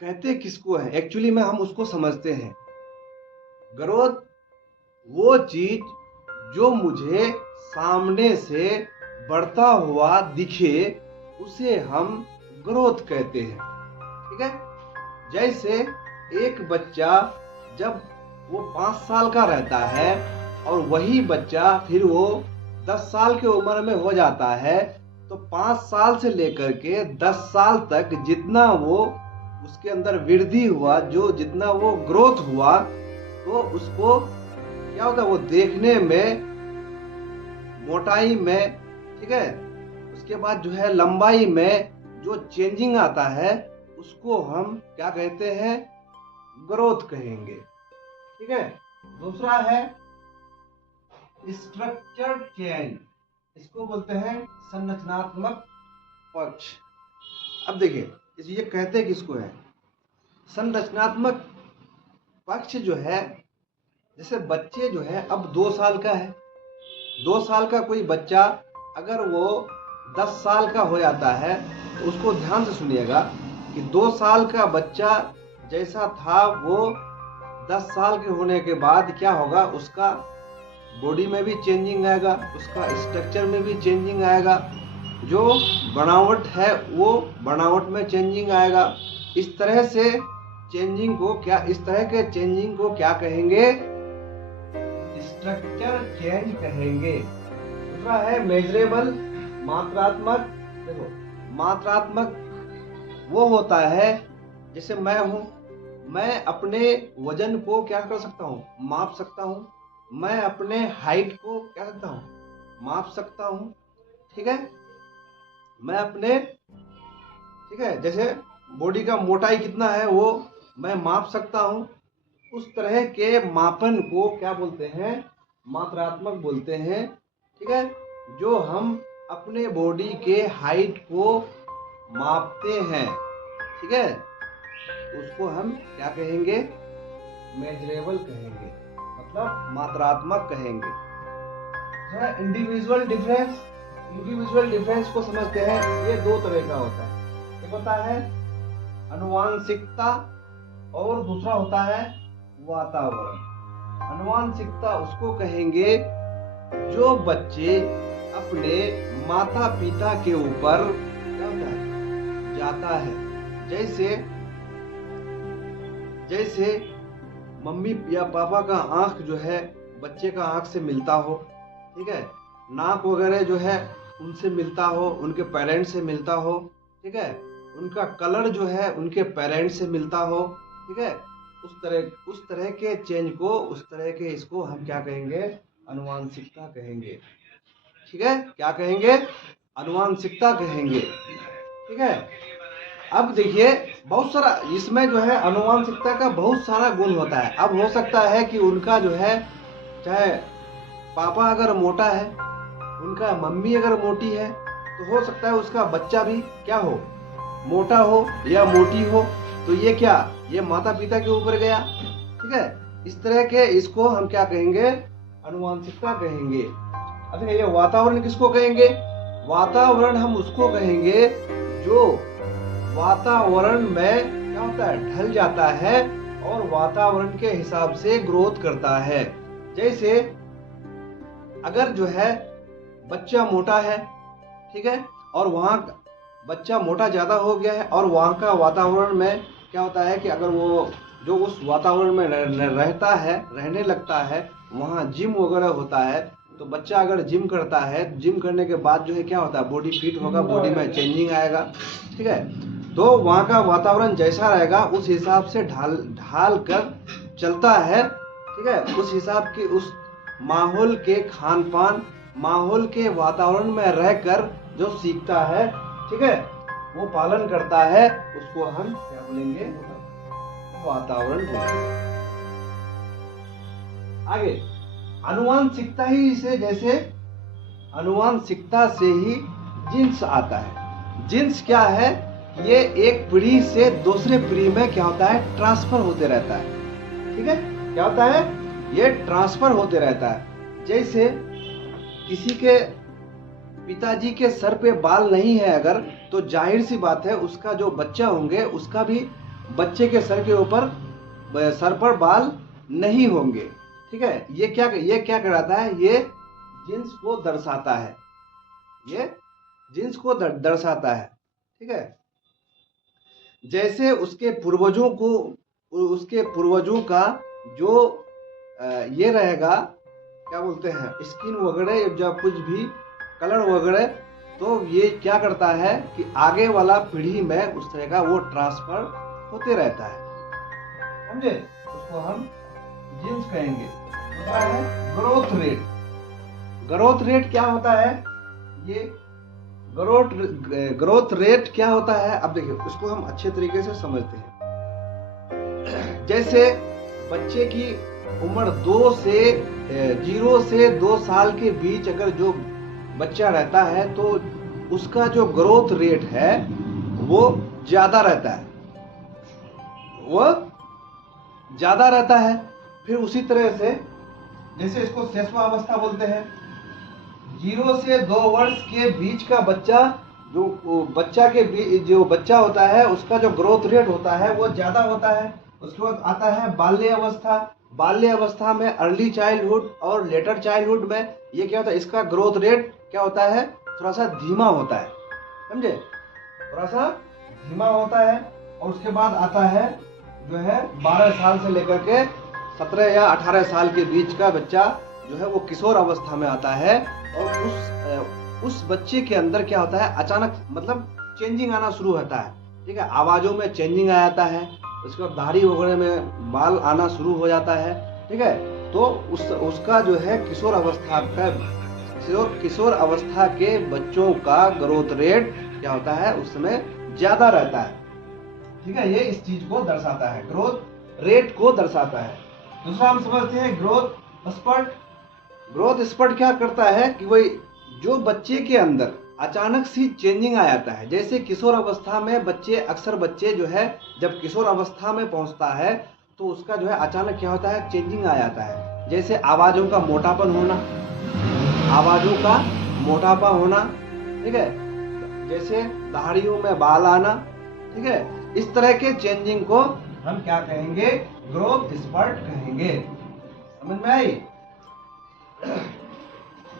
कहते किसको है, एक्चुअली में हम उसको समझते हैं। ग्रोथ वो चीज जो मुझे सामने से बढ़ता हुआ दिखे, उसे हम ग्रोथ कहते हैं। ठीक है। जैसे एक बच्चा जब वो 5 साल का रहता है और वही बच्चा फिर वो 10 साल की उम्र में हो जाता है, तो 5 साल से लेकर के 10 साल तक जितना वो उसके अंदर वृद्धि हुआ, जो जितना वो ग्रोथ हुआ, तो उसको क्या होता है, वो देखने में, मोटाई में, ठीक है, उसके बाद जो है लंबाई में जो चेंजिंग आता है, उसको हम क्या कहते हैं, ग्रोथ कहेंगे। ठीक है। दूसरा है स्ट्रक्चर चेंज, इसको बोलते हैं संरचनात्मक पक्ष। अब देखिए ये कहते किसको है, संरचनात्मक पक्ष जो है, जैसे बच्चे जो है अब 2 साल का है, 2 साल का कोई बच्चा अगर वो 10 साल का हो जाता है, तो उसको ध्यान से सुनिएगा कि 2 साल का बच्चा जैसा था वो 10 साल के होने के बाद क्या होगा, उसका बॉडी में भी चेंजिंग आएगा, उसका स्ट्रक्चर में भी चेंजिंग आएगा, जो बनावट है वो बनावट में चेंजिंग आएगा। इस तरह से चेंजिंग को क्या, इस तरह के चेंजिंग को क्या कहेंगे, स्ट्रक्चर चेंज कहेंगे। दूसरा है मेजरेबल, मात्रात्मक। देखो मात्रात्मक वो होता है, जैसे मैं हूं, मैं अपने वजन को क्या कर सकता हूं, माप सकता हूं। मैं अपने हाइट को क्या सकता हूं, माप सकता हूं। ठीक है। मैं अपने, ठीक है, जैसे बॉडी का मोटाई कितना है वो मैं माप सकता हूं। उस तरह के मापन को क्या बोलते हैं, मात्रात्मक बोलते हैं। ठीक है। जो हम अपने बॉडी के हाइट को मापते हैं, ठीक है, उसको हम क्या कहेंगे, मेजरेबल कहेंगे, मतलब मात्रात्मक कहेंगे। इंडिविजुअल डिफरेंस, इंडिविजुअल डिफरेंस को समझते हैं। ये 2 तरह का होता है, एक होता है आनुवांशिकता और दूसरा होता है वातावरण। आनुवांशिकता उसको कहेंगे जो बच्चे अपने माता पिता के ऊपर क्या होता है, जाता है। जैसे मम्मी या पापा का आंख जो है बच्चे का आंख से मिलता हो, ठीक है, नाक वगैरह जो है उनसे मिलता हो, उनके पेरेंट्स से मिलता हो, ठीक है, उनका कलर जो है उनके पेरेंट्स से मिलता हो, ठीक है, उस तरह के चेंज को, उस तरह के इसको हम क्या कहेंगे, आनुवांशिकता कहेंगे। ठीक है। क्या कहेंगे, आनुवांशिकता कहेंगे। ठीक है। अब देखिए बहुत सारा इसमें जो है आनुवांशिकता का बहुत सारा गुण होता है। अब हो सकता है कि उनका जो है, चाहे पापा अगर मोटा है, उनका मम्मी अगर मोटी है, तो हो सकता है उसका बच्चा भी क्या हो, मोटा हो या मोटी हो। तो ये क्या, ये माता पिता के ऊपर गया। ठीक है। इस तरह के इसको हम क्या कहेंगे, आनुवांशिकता कहेंगे। अच्छा ये वातावरण किसको कहेंगे, वातावरण हम उसको कहेंगे जो वातावरण में क्या होता है, ढल जाता है और वातावरण के हिसाब से ग्रोथ करता है। जैसे अगर जो है बच्चा मोटा है, ठीक है, और वहाँ बच्चा मोटा ज़्यादा हो गया है और वहाँ का वातावरण में क्या होता है कि अगर वो जो उस वातावरण में रहता है, रहने लगता है, वहाँ जिम वगैरह होता है, तो बच्चा अगर जिम करता है, जिम करने के बाद जो है क्या होता है, बॉडी फिट होगा, बॉडी में चेंजिंग आएगा। ठीक है। तो वहाँ का वातावरण जैसा रहेगा उस हिसाब से ढाल कर चलता है। ठीक है। उस हिसाब के, उस माहौल के, खान पान माहौल के वातावरण में रहकर जो सीखता है, ठीक है, वो पालन करता है, उसको हम क्या बोलेंगे, वातावरण बोलेंगे। आगे आनुवांशिकता ही से, जैसे आनुवांशिकता से ही जीन्स आता है। जीन्स क्या है, ये एक पीढ़ी से दूसरे पीढ़ी में क्या होता है, ट्रांसफर होते रहता है। ठीक है। क्या होता है, ये ट्रांसफर होते रहता है। जैसे किसी के पिताजी के सर पे बाल नहीं है अगर, तो जाहिर सी बात है उसका जो बच्चा होंगे उसका भी बच्चे के सर पर बाल नहीं होंगे। ठीक है, ये क्या कहलाता है? ये जिन्स को दर्शाता है, ये जिन्स को दर्शाता है। ठीक है, जैसे उसके पूर्वजों का जो ये रहेगा, क्या बोलते हैं, स्किन वगैरह या कुछ भी कलर वगैरह, तो ये क्या करता है कि आगे वाला पीढ़ी में उस तरह का वो ट्रांसफर होते रहता है, समझे? उसको हम जीन्स कहेंगे। दूसरा है ग्रोथ रेट। ग्रोथ रेट क्या होता है? ये ग्रोथ रेट क्या होता है? अब देखिए, उसको हम अच्छे तरीके से समझते हैं। जैसे बच्चे की उम्र 0 से 2 साल के बीच अगर जो बच्चा रहता है तो उसका जो ग्रोथ रेट है वो ज्यादा रहता है, फिर उसी तरह से जैसे इसको शिशुअवस्था बोलते हैं, 0 से 2 वर्ष के बीच का बच्चा, जो बच्चा होता है उसका जो ग्रोथ रेट होता है वो ज्यादा होता है। उसके बाद आता है बाल्य अवस्था। बाल्य अवस्था में अर्ली चाइल्डहुड और लेटर चाइल्डहुड में ये क्या होता है, इसका ग्रोथ रेट क्या होता है, थोड़ा सा धीमा होता है, समझे, थोड़ा सा धीमा होता है। और उसके बाद आता है जो है 12 साल से लेकर के 17 या 18 साल के बीच का बच्चा जो है वो किशोर अवस्था में आता है। और उस बच्चे के अंदर क्या होता है, अचानक मतलब चेंजिंग आना शुरू होता है। ठीक है, आवाजों में चेंजिंग आ जाता है, उसके बाद दाढ़ी वगैरह में बाल आना शुरू हो जाता है। ठीक है, तो उसका जो है किशोर अवस्था के बच्चों का ग्रोथ रेट क्या होता है, उस समय ज्यादा रहता है। ठीक है, ये इस चीज को दर्शाता है, ग्रोथ रेट को दर्शाता है। दूसरा हम समझते हैं ग्रोथ स्पर्ट। ग्रोथ स्पर्ट क्या करता है कि वही जो बच्चे के अंदर अचानक सी चेंजिंग आ जाता है। जैसे किशोर अवस्था में अक्सर बच्चे जो है जब किशोर अवस्था में पहुंचता है तो उसका जो है अचानक क्या होता है, चेंजिंग आ जाता है। जैसे आवाजों का मोटापा होना, ठीक है, जैसे दाढ़ियों में बाल आना। ठीक है, इस तरह के चेंजिंग को हम क्या कहेंगे, ग्रोथ स्पर्ट कहेंगे। समझ में आई?